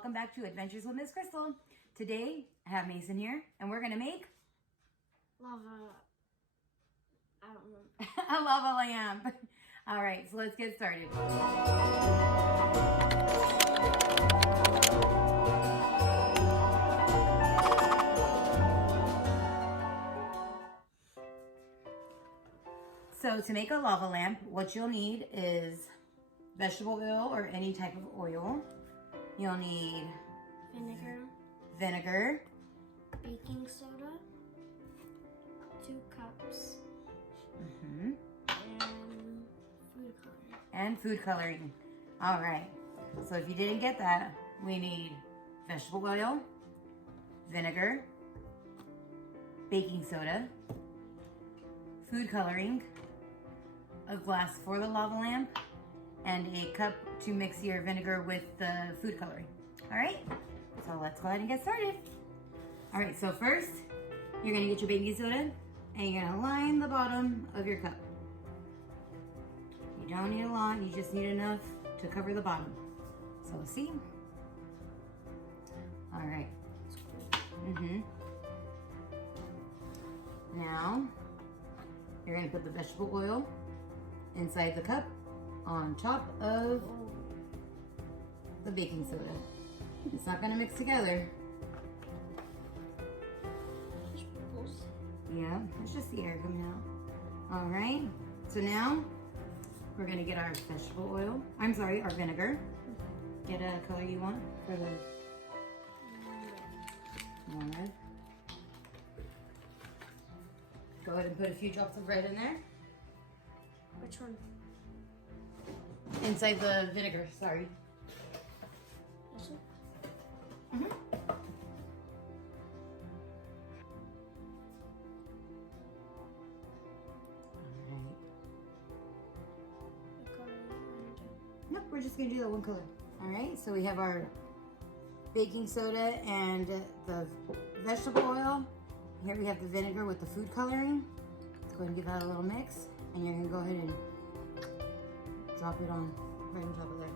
welcome back to Adventures with Miss Crystal. Today, I have Mason here, and we're gonna make lava. I don't remember. a lava lamp. All right, so let's get started. So to make a lava lamp, what you'll need is vegetable oil or any type of oil. You'll need vinegar, baking soda, 2 cups, and food coloring. All right, so if you didn't get that, we need vegetable oil, vinegar, baking soda, food coloring, a glass for the lava lamp, and a cup to mix your vinegar with the food coloring. All right, so let's go ahead and get started. All right, so first, you're gonna get your baking soda and you're gonna line the bottom of your cup. You don't need a lot, you just need enough to cover the bottom. So see? All right. Now, you're gonna put the vegetable oil inside the cup on top of the baking soda. It's not gonna mix together. Yeah, it's just the air coming out. All right, so now we're gonna get our vegetable oil. I'm sorry, our vinegar. Get a color you want for the red. Go ahead and put a few drops of red in there. Which one? Inside the vinegar, sorry. This one? Alright. What color are you going to do? Nope, we're just gonna do that one color. Alright, so we have our baking soda and the vegetable oil. Here we have the vinegar with the food coloring. Let's go ahead and give that a little mix. And you're gonna go ahead and drop it on right on top of there.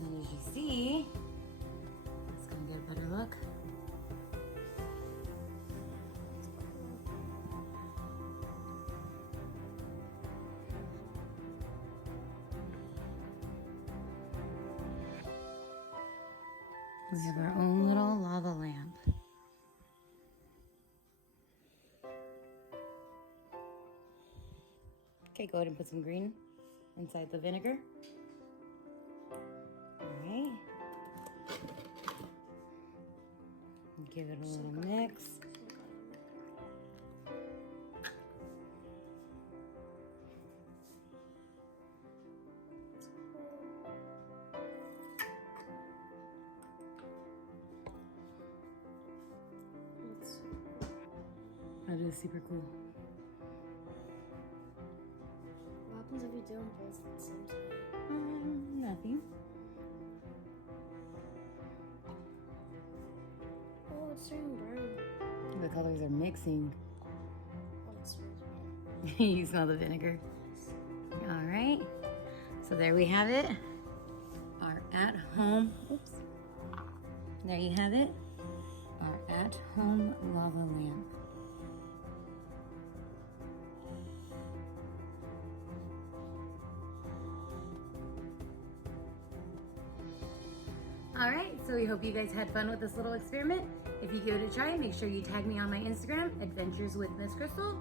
And as you see, it's gonna get a better look. We have our own little lava lamp. Okay, go ahead and put some green inside the vinegar. All right. Give it a little mix. That is super cool. What happens if you do them both at the same time? Nothing. Oh, it's turning brown. The colors are mixing. Oh, it smells bad. You smell the vinegar. All right. So there we have it. Our at-home. Oops. There you have it. Our at-home lava lamp. All right, so we hope you guys had fun with this little experiment. If you give it a try, make sure you tag me on my Instagram, Adventures with Miss Crystal,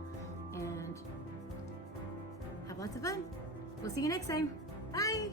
and have lots of fun. We'll see you next time. Bye.